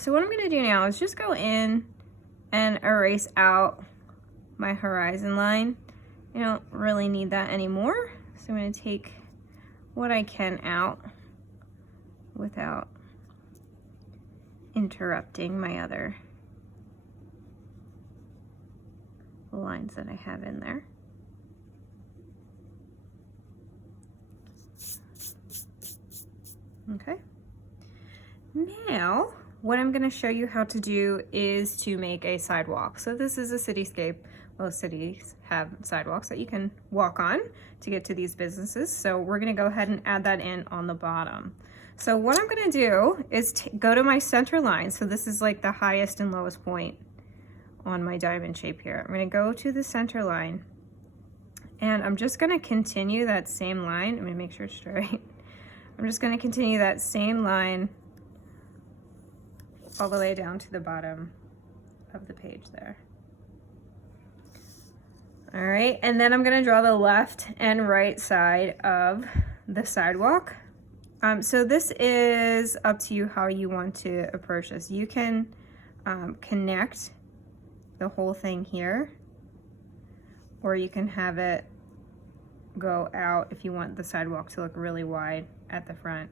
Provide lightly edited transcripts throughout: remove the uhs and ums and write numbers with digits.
So what I'm gonna do now is just go in and erase out my horizon line. I don't really need that anymore. So I'm gonna take what I can out without interrupting my other lines that I have in there. Okay. Now, what I'm going to show you how to do is to make a sidewalk. So this is a cityscape. Most cities have sidewalks that you can walk on to get to these businesses. So we're going to go ahead and add that in on the bottom. So what I'm going to do is go to my center line. So this is like the highest and lowest point on my diamond shape here. I'm going to go to the center line, and I'm just going to continue that same line. I'm going to make sure it's straight. I'm just going to continue that same line all the way down to the bottom of the page there. All right, and then I'm going to draw the left and right side of the sidewalk. So this is up to you how you want to approach this. You can connect the whole thing here, or you can have it go out if you want the sidewalk to look really wide at the front.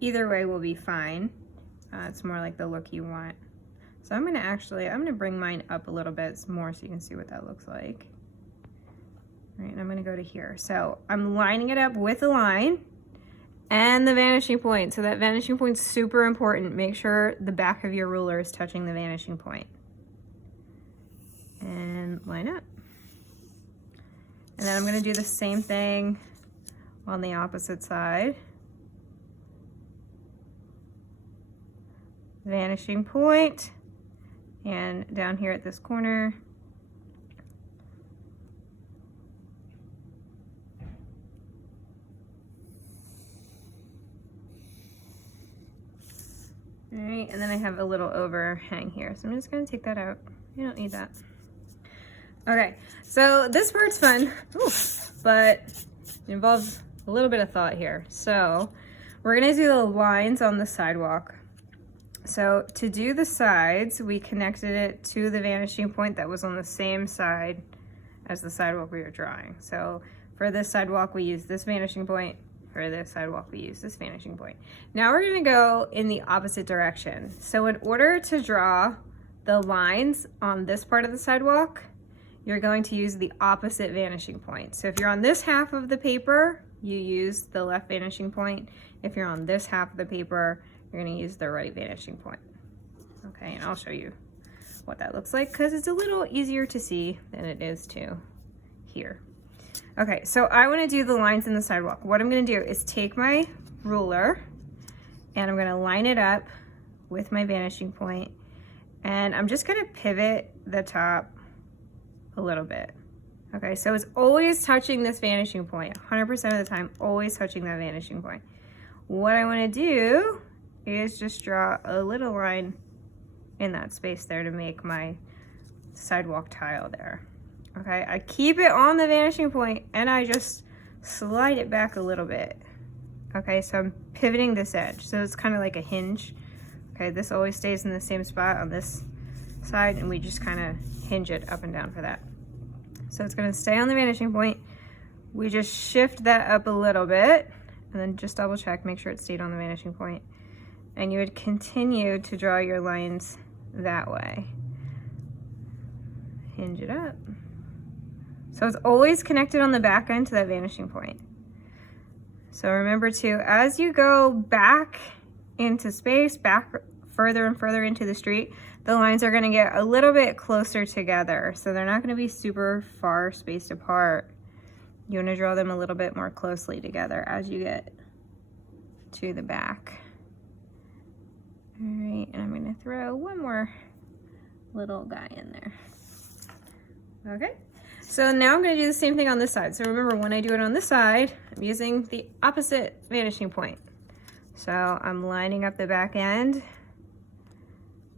Either way will be fine. It's more like the look you want. So I'm gonna bring mine up a little bit more so you can see what that looks like. All right, and I'm gonna go to here. So I'm lining it up with a line and the vanishing point. So that vanishing point's super important. Make sure the back of your ruler is touching the vanishing point. And line up. And then I'm gonna do the same thing on the opposite side. Vanishing point, and down here at this corner. All right, and then I have a little overhang here, so I'm just gonna take that out. You don't need that. Okay, so this part's fun, but it involves a little bit of thought here. So we're gonna do the lines on the sidewalk. So to do the sides, we connected it to the vanishing point that was on the same side as the sidewalk we were drawing. So for this sidewalk, we use this vanishing point. For this sidewalk, we use this vanishing point. Now we're gonna go in the opposite direction. So in order to draw the lines on this part of the sidewalk, you're going to use the opposite vanishing point. So if you're on this half of the paper, you use the left vanishing point. If you're on this half of the paper, you're gonna use the right vanishing point. Okay, and I'll show you what that looks like because it's a little easier to see than it is to hear. Okay, so I wanna do the lines in the sidewalk. What I'm gonna do is take my ruler and I'm gonna line it up with my vanishing point, and I'm just gonna pivot the top a little bit. Okay, so it's always touching this vanishing point, 100% of the time, always touching that vanishing point. What I wanna do is just draw a little line in that space there to make my sidewalk tile there. Okay, I keep it on the vanishing point and I just slide it back a little bit. Okay, so I'm pivoting this edge. So it's kind of like a hinge. Okay, this always stays in the same spot on this side, and we just kind of hinge it up and down for that. So it's gonna stay on the vanishing point. We just shift that up a little bit and then just double check, make sure it stayed on the vanishing point. And you would continue to draw your lines that way. Hinge it up. So it's always connected on the back end to that vanishing point. So remember too, as you go back into space, back further and further into the street, the lines are gonna get a little bit closer together. So they're not gonna be super far spaced apart. You wanna draw them a little bit more closely together as you get to the back. All right, and I'm gonna throw one more little guy in there. Okay, so now I'm gonna do the same thing on this side. So remember, when I do it on this side, I'm using the opposite vanishing point. So I'm lining up the back end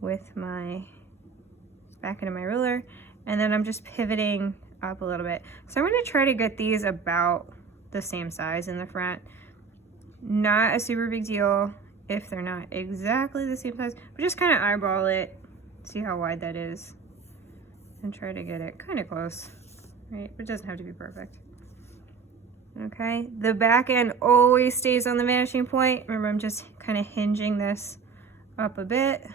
with my back end of my ruler, and then I'm just pivoting up a little bit. So I'm gonna try to get these about the same size in the front. Not a super big deal if they're not exactly the same size, but just kind of eyeball it, see how wide that is, and try to get it kind of close, right? It doesn't have to be perfect. Okay, the back end always stays on the vanishing point. Remember, I'm just kind of hinging this up a bit.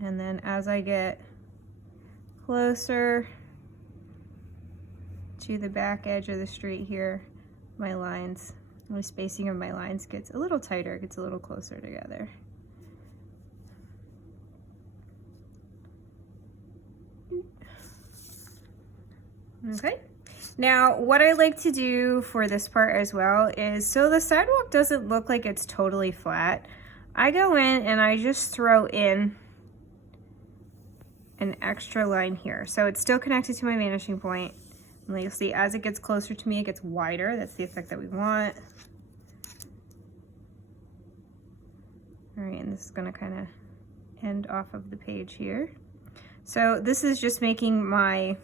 And then as I get closer to the back edge of the street here, my lines, the spacing of my lines gets a little tighter, gets a little closer together. Okay, now what I like to do for this part as well is, so the sidewalk doesn't look like it's totally flat, I go in and I just throw in an extra line here. So it's still connected to my vanishing point. And you'll see as it gets closer to me, it gets wider. That's the effect that we want. All right, and this is gonna kind of end off of the page here. So this is just making my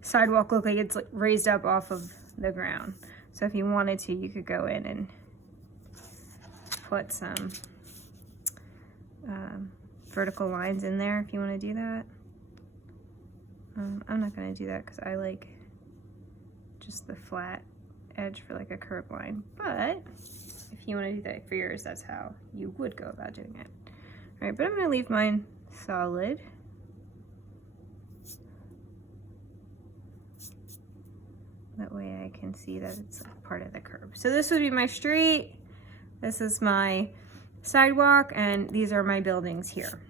sidewalk look like it's raised up off of the ground. So if you wanted to, you could go in and put some vertical lines in there if you want to do that. I'm not going to do that because I like just the flat edge for like a curved line, but if you want to do that for yours, that's how you would go about doing it. All right, but I'm going to leave mine solid. That way I can see that it's like part of the curb. So this would be my street, this is my sidewalk, and these are my buildings here.